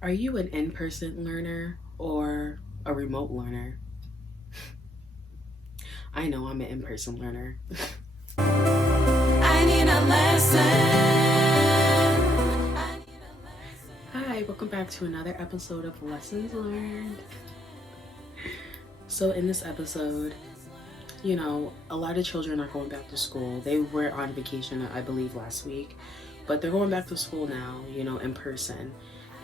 Are you an in-person learner or a remote learner? I know I'm an in-person learner. I need a lesson. Hi, welcome back to another episode of Lessons Learned. So in this episode, a lot of children are going back to school. They were on vacation, I believe, last week, but they're going back to school now, in person.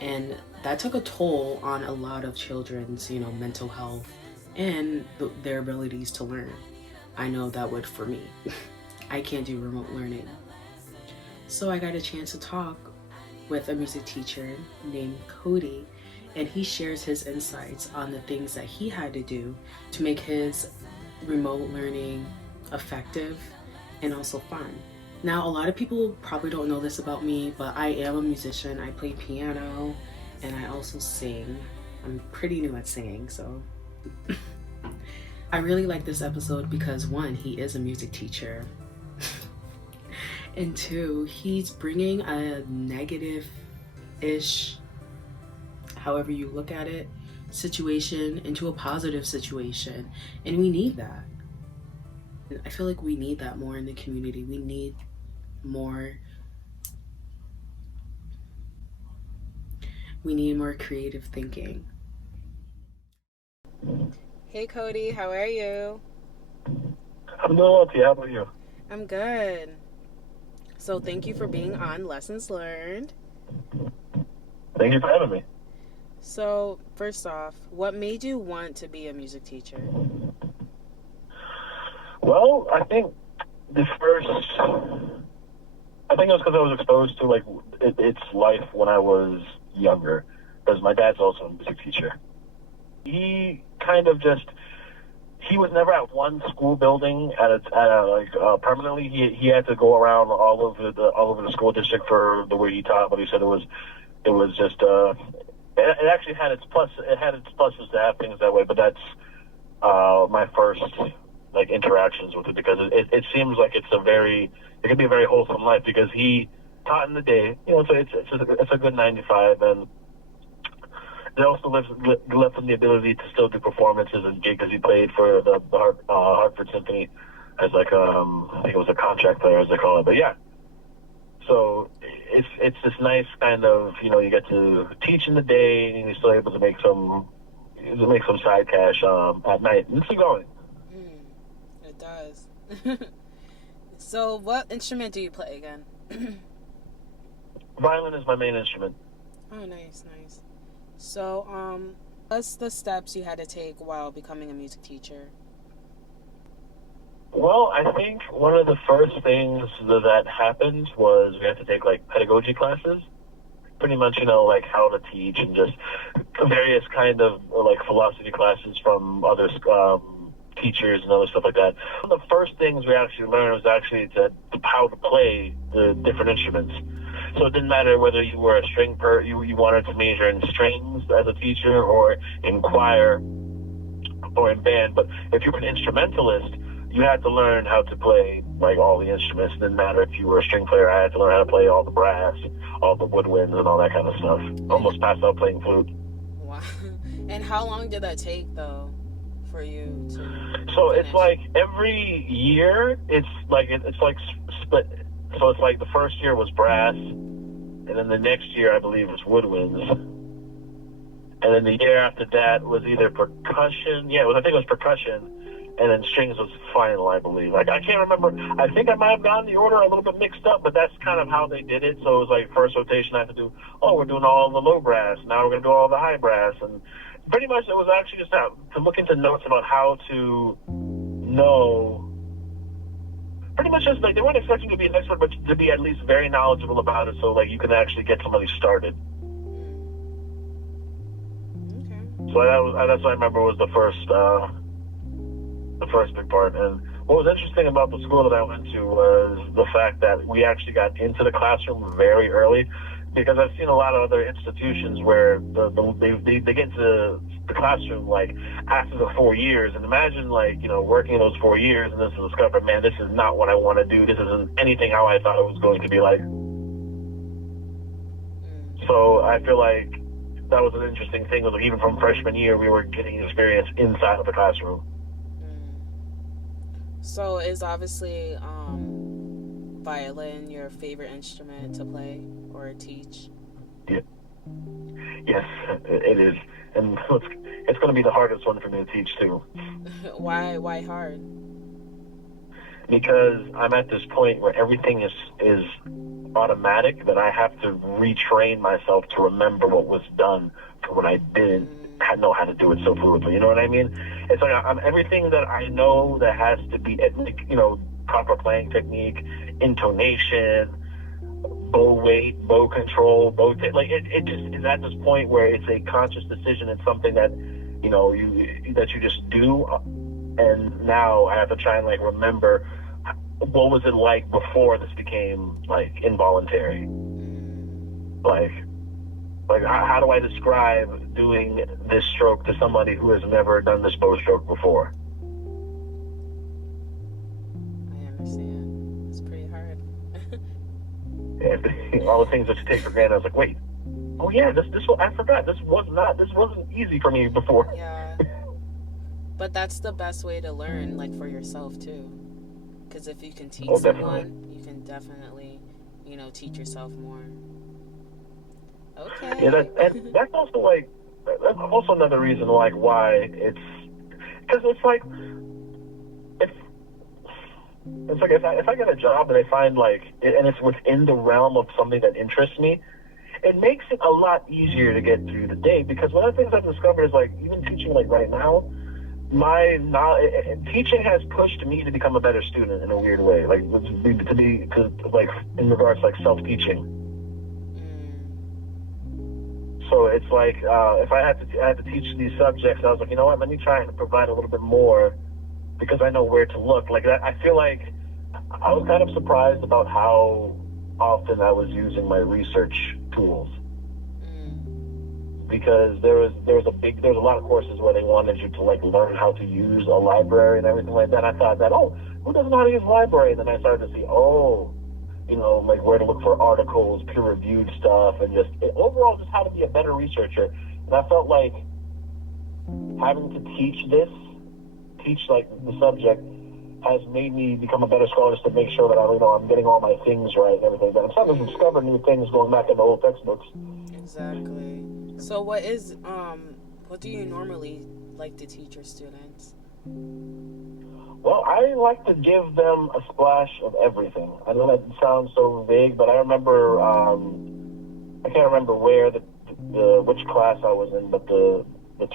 And that took a toll on a lot of children's, mental health and their abilities to learn. I know that would for me. I can't do remote learning. So I got a chance to talk with a music teacher named Cody, and he shares his insights on the things that he had to do to make his remote learning effective and also fun. Now, a lot of people probably don't know this about me, but I am a musician. I play piano and I also sing. I'm pretty new at singing, so I really like this episode because one, he is a music teacher, and two, he's bringing a negative-ish, however you look at it, situation into a positive situation, and we need that. I feel like we need that more in the community. We need more creative thinking. Hey Cody, how are you? I'm doing well, T. How about you? I'm good. So thank you for being on Lessons Learned. Thank you for having me. So first off, what made you want to be a music teacher? Well, I think it was because I was exposed to its life when I was younger. Because my dad's also a music teacher. He kind of he was never at one school building permanently. He had to go around all over the school district for the way he taught. But he said it was just it actually had its pluses to have things that way. But that's my first interactions with it, because it seems like it can be a very wholesome life, because he taught in the day, so it's a good 9 to 5, and it also left him the ability to still do performances and gigs, because he played for the Hartford Symphony as I think it was a contract player, as they call it. But yeah, so it's this nice kind of, you get to teach in the day and you're still able to make some side cash at night. And it's going. It does. So what instrument do you play again? Violin is my main instrument. Oh, nice. So, what's the steps you had to take while becoming a music teacher? Well, I think one of the first things that happened was we had to take pedagogy classes. Pretty much, how to teach, and just various kind of philosophy classes from other teachers and other stuff like that. One of the first things we actually learned was actually how to play the different instruments. So it didn't matter whether you were a string you wanted to major in strings as a teacher, or in choir, or in band. But if you were an instrumentalist, you had to learn how to play all the instruments. It didn't matter if you were a string player. I had to learn how to play all the brass, all the woodwinds, and all that kind of stuff. Almost passed out playing flute. Wow. And how long did that take, though, for you to So finish? it's every year it's split. So it's the first year was brass, and then the next year I believe was woodwinds, and then the year after that was either percussion. Yeah, I think it was percussion, and then strings was final, I believe. I can't remember. I think I might have gotten the order a little bit mixed up, but that's kind of how they did it. So it was first rotation I had to do, we're doing all the low brass, now we're going to do all the high brass. And pretty much it was actually just to look into notes about how to know. Pretty much just they weren't expecting you to be an expert, but to be at least very knowledgeable about it, so you can actually get somebody started. Okay. So that's what I remember was the first big part. And what was interesting about the school that I went to was the fact that we actually got into the classroom very early, because I've seen a lot of other institutions where they get into the classroom after the 4 years, and imagine working those 4 years and then to discover, man, this is not what I want to do. This isn't anything how I thought it was going to be like. So I feel that was an interesting thing. Was like, even from freshman year, we were getting experience inside of the classroom. So is obviously violin your favorite instrument to play or teach? Yeah. Yes, it is, and it's going to be the hardest one for me to teach too. Why hard? Because I'm at this point where everything is automatic that I have to retrain myself to remember what was done for when I didn't know how to do it so fluidly. You know what I mean? It's like everything that I know that has to be, like, proper playing technique, intonation, bow weight, bow control, like it just is at this point where it's a conscious decision. It's something that that you just do, and now I have to try and like remember what was it like before this became like involuntary. Like how do I describe doing this stroke to somebody who has never done this bow stroke before? I understand. It's pretty hard. And all the things that you take for granted, I was like, wait, oh yeah, this I forgot. This wasn't easy for me before. Yeah. But that's the best way to learn, like, for yourself too. Because if you can teach someone, you can definitely, teach yourself more. Okay. Yeah, that's also like that's also another reason like why it's because it's like if I get a job that I find like and it's within the realm of something that interests me, it makes it a lot easier to get through the day. Because one of the things I've discovered is like even teaching like right now, my teaching has pushed me to become a better student in a weird way, like like in regards to like self-teaching. So it's like if I had to teach these subjects, I was like, you know what, let me try and provide a little bit more because I know where to look. Like that, I feel like I was kind of surprised about how often I was using my research tools. Because there was a lot of courses where they wanted you to like learn how to use a library and everything like that. I thought that, who doesn't know how to use a library? And then I started to see, like where to look for articles, peer-reviewed stuff, and just overall just how to be a better researcher. And I felt like having to teach like the subject has made me become a better scholar just to make sure that I'm getting all my things right and everything. But I'm starting to discover new things going back in the old textbooks. Exactly. So what do you normally like to teach your students? Well, I like to give them a splash of everything. I know that sounds so vague, but I remember, I can't remember where which class I was in, but the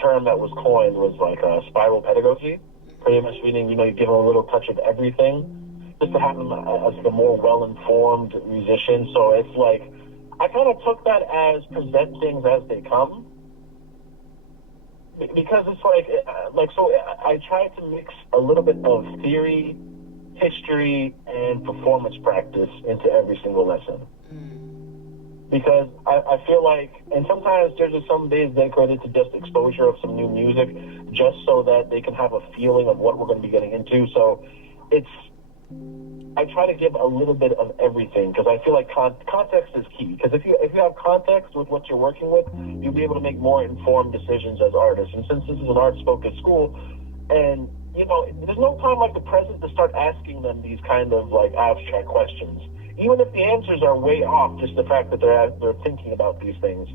term that was coined was like spiral pedagogy. Pretty much meaning, you give them a little touch of everything, just to have them as like a more well-informed musician. So it's like, I kind of took that as present things as they come. Because it's so I try to mix a little bit of theory, history, and performance practice into every single lesson. Because I feel like, and sometimes there's just some days dedicated to just exposure of some new music, just so that they can have a feeling of what we're going to be getting into. So I try to give a little bit of everything because I feel like context is key. Because if you have context with what you're working with, you'll be able to make more informed decisions as artists. And since this is an arts-focused school, and there's no time like the present to start asking them these kind of like abstract questions, even if the answers are way off. Just the fact that they're thinking about these things.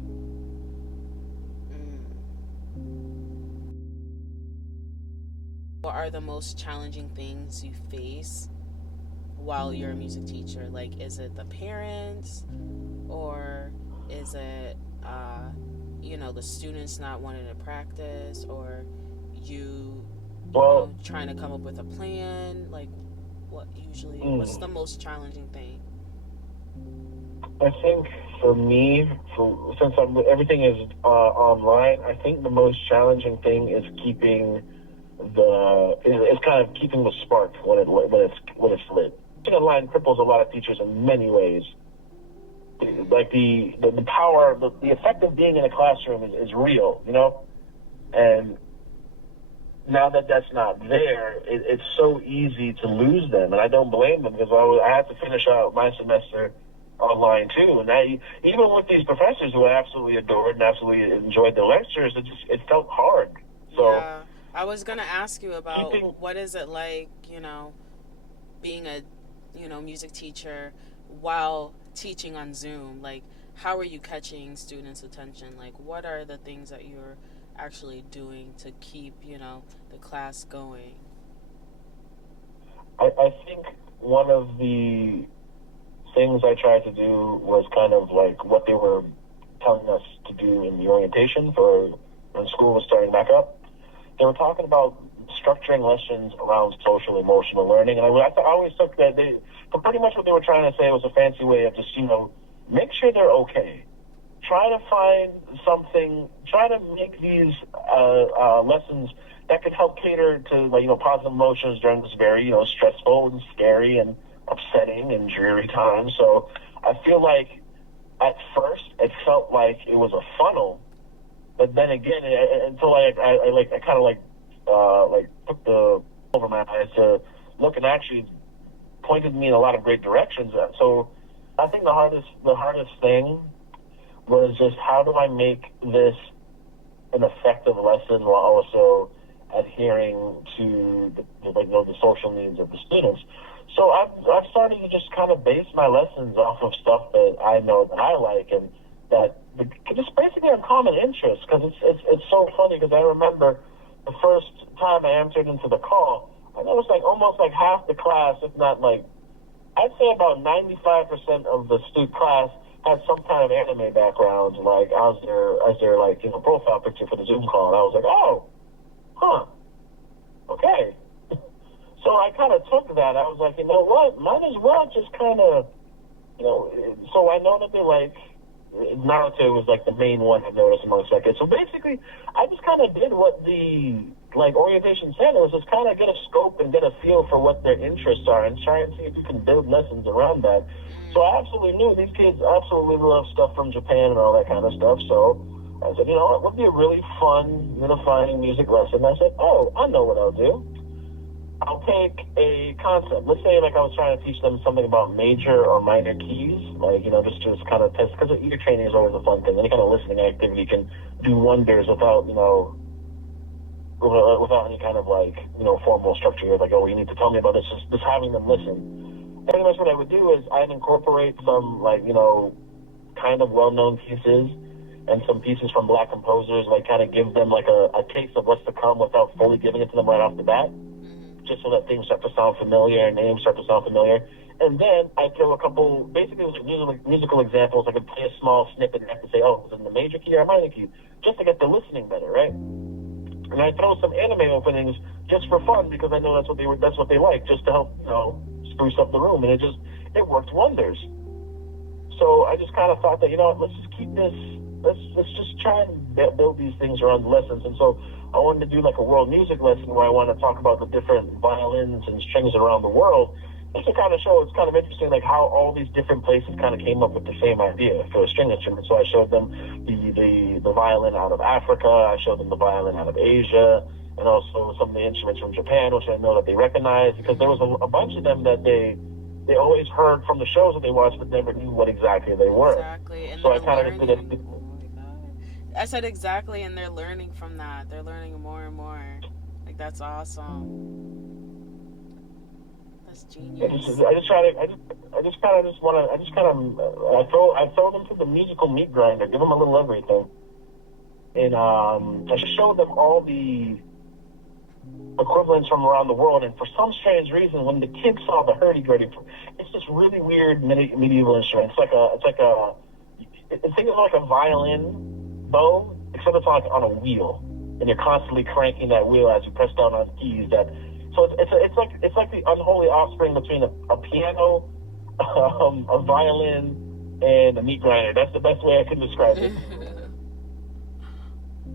What are the most challenging things you face while you're a music teacher? Like, is it the parents, or is it the students not wanting to practice, or you trying to come up with a plan? Like, what's the most challenging thing? I think for me, since everything is online, I think the most challenging thing is keeping keeping the spark when it's lit. Teaching online cripples a lot of teachers in many ways. Like the power, the effect of being in a classroom is real, and now that that's not there, it's so easy to lose them, and I don't blame them because I had to finish out my semester online too. And I, even with these professors who I absolutely adored and absolutely enjoyed the lectures, it felt hard. So Yeah. I was going to ask you about keeping what is it like, being a, music teacher while teaching on Zoom? Like, how are you catching students' attention? Like, what are the things that you're actually doing to keep, the class going? I think one of the things I tried to do was kind of like what they were telling us to do in the orientation for when school was starting back up. They were talking about structuring lessons around social emotional learning, and I always took that they, but pretty much what they were trying to say was a fancy way of just make sure they're okay. Try to find something. Try to make these lessons that could help cater to positive emotions during this very stressful and scary and upsetting and dreary time. So I feel like at first it felt like it was a funnel, but then again, until I kind of put the over my eyes to look and actually pointed me in a lot of great directions. So I think the hardest thing was just how do I make this an effective lesson while also adhering to the social needs of the students. So I've started to just kind of base my lessons off of stuff that I know that I like and that just basically a common interest because it's so funny because I remember the first time I entered into the call, I noticed like almost like half the class, if not like I'd say about 95% of the student class had some kind of anime background, like as their profile picture for the Zoom call, and I was like, oh, huh, okay. So I kind of took that. I was like, you know what, might as well just kind of, So I know that they like Naruto was like the main one I noticed amongst my kids. So basically, I just kind of did what the orientation said. It was just kind of get a scope and get a feel for what their interests are and try and see if you can build lessons around that. So I absolutely knew these kids absolutely love stuff from Japan and all that kind of stuff. So I said, it would be a really fun, unifying music lesson. I said, oh, I know what I'll do. I'll take a concept. Let's say like I was trying to teach them something about major or minor keys, just kind of test, because ear training is always a fun thing. Any kind of listening activity can do wonders without any kind of formal structure. You're like, oh, you need to tell me about this. Just having them listen. Pretty much what I would do is I'd incorporate some kind of well-known pieces and some pieces from black composers, kind of give them like a taste of what's to come without fully giving it to them right off the bat, just so that things start to sound familiar and names start to sound familiar. And then I throw a couple, basically musical examples. I could play a small snippet and have to say, oh, is it in the major key or minor key? Just to get the listening better, right? And I throw some anime openings just for fun because I know that's what they like, just to help, spruce up the room. And it worked wonders. So I just kind of thought that, let's just keep this, let's just try and build these things around the lessons. And so I wanted to do like a world music lesson where I want to talk about the different violins and strings around the world, just to kind of show it's kind of interesting, like how all these different places kind of came up with the same idea for a string instrument. So I showed them the violin out of Africa, I showed them the violin out of Asia, and also some of the instruments from Japan, which I know that they recognize, because there was a bunch of them that they always heard from the shows that they watched, but never knew what exactly they were. Exactly, and So I they're kind of did it. learning. Oh my god! I said exactly, and they're learning from that. They're learning more and more. Like that's awesome. That's genius. I throw them to the musical meat grinder, give them a little everything, and I show them all the equivalents from around the world. And for some strange reason, when the kids saw the hurdy-gurdy, it's this really weird medieval instrument. Think of it like a violin bow, except it's like on a wheel, and you're constantly cranking that wheel as you press down on keys. So it's like the unholy offspring between a piano, a violin, and a meat grinder. That's the best way I can describe it.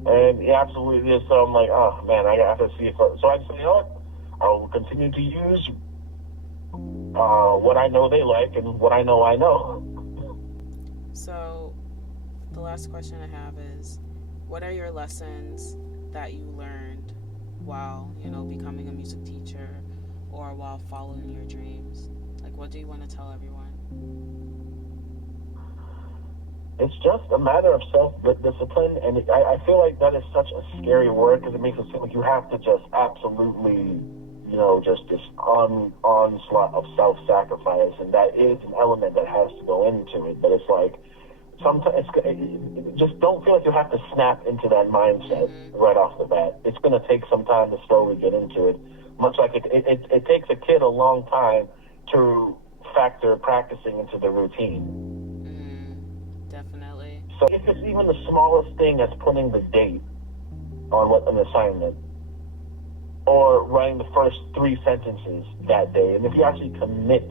And it absolutely is. So I'm like, oh man, I have to see if. So I said, you know what? I'll continue to use what I know they like and what I know I know. So, the last question I have is, what are your lessons that you learned while becoming a music teacher or while following your dreams? Like, what do you want to tell everyone? It's just a matter of self-discipline, and I feel like that is such a scary word because it makes it seem like you have to just absolutely, just this onslaught of self-sacrifice, and that is an element that has to go into it. But it's like sometimes just don't feel like you have to snap into that mindset right off the bat. It's going to take some time to slowly get into it. Much like it takes a kid a long time to factor practicing into the routine. Definitely. So if it's even the smallest thing as putting the date on an assignment or writing the first 3 sentences that day, and if you actually commit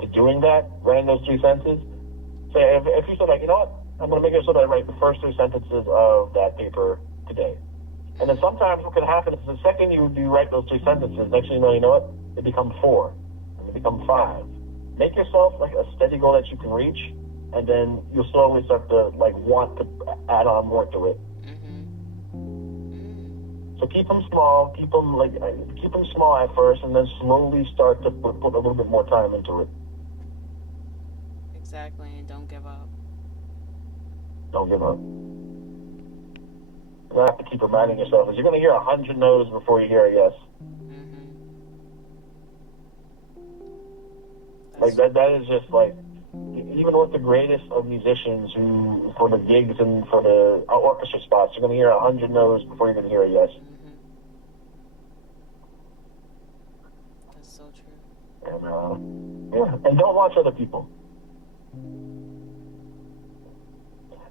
to doing that, writing those 3 sentences, say if you said, like, you know what, I'm going to make it so that I write the first 3 sentences of that paper today. And then sometimes what can happen is the second you write those 3 sentences, next thing you know what, it becomes 4, and it becomes 5. Make yourself like a steady goal that you can reach, and then you'll slowly start to want to add on more to it. So keep them small, keep them small at first, and then slowly start to put a little bit more time into it. Exactly, and don't give up. Don't give up. You have to keep reminding yourself, because you're going to hear 100 no's before you hear a yes. Like that is just like, even with the greatest of musicians who, for the gigs and for the orchestra spots, you're going to hear 100 no's before you're going to hear a yes. That's so true. And don't watch other people.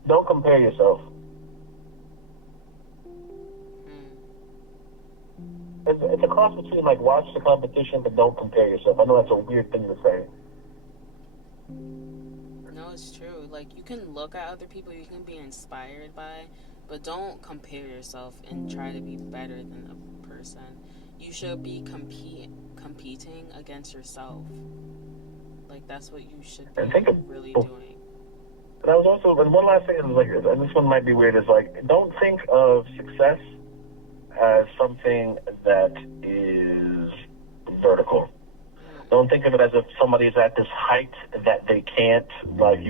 Don't compare yourself. It's a cross between watch the competition but don't compare yourself. I know that's a weird thing to say. No, it's true. Like, you can look at other people you can be inspired by, but don't compare yourself and try to be better than a person. You should be competing against yourself. Like, that's what you should be really doing. And one last thing is, and this one might be weird, is don't think of success as something that is vertical. Don't think of it as if somebody's at this height that you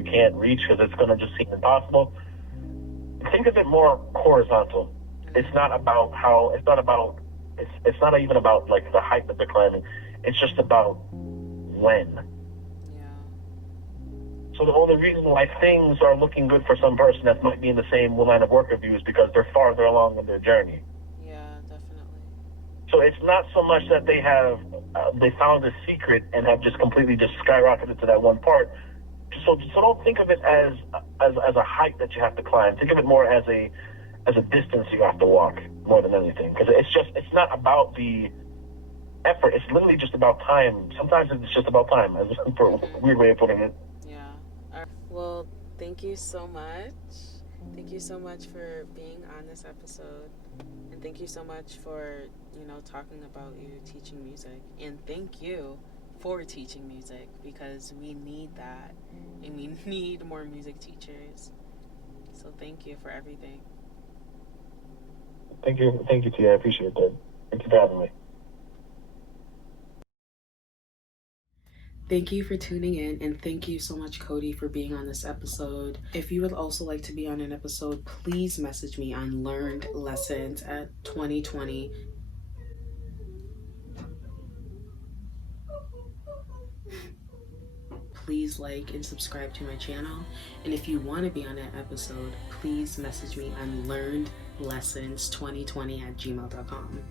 can't reach because it's going to just seem impossible. Think of it more horizontal. It's not even about the height that they're climbing. It's just about when. So the only reason why things are looking good for some person that might be in the same line of work of you is because they're farther along in their journey. Yeah, definitely. So it's not so much that they found a secret and have just completely just skyrocketed to that one part. So don't think of it as a height that you have to climb. Think of it more as a distance you have to walk more than anything. Because it's not about the effort. It's literally just about time. Sometimes it's just about time, for a weird way of putting it. Well, thank you so much. Thank you so much for being on this episode. And thank you so much for, talking about you teaching music. And thank you for teaching music, because we need that. And we need more music teachers. So thank you for everything. Thank you, Tia. I appreciate that. Thank you for having me. Thank you for tuning in, and thank you so much, Cody, for being on this episode. If you would also like to be on an episode, please message me on Learned Lessons at 2020. Please like and subscribe to my channel. And if you want to be on an episode, please message me on learnedlessons2020 at gmail.com.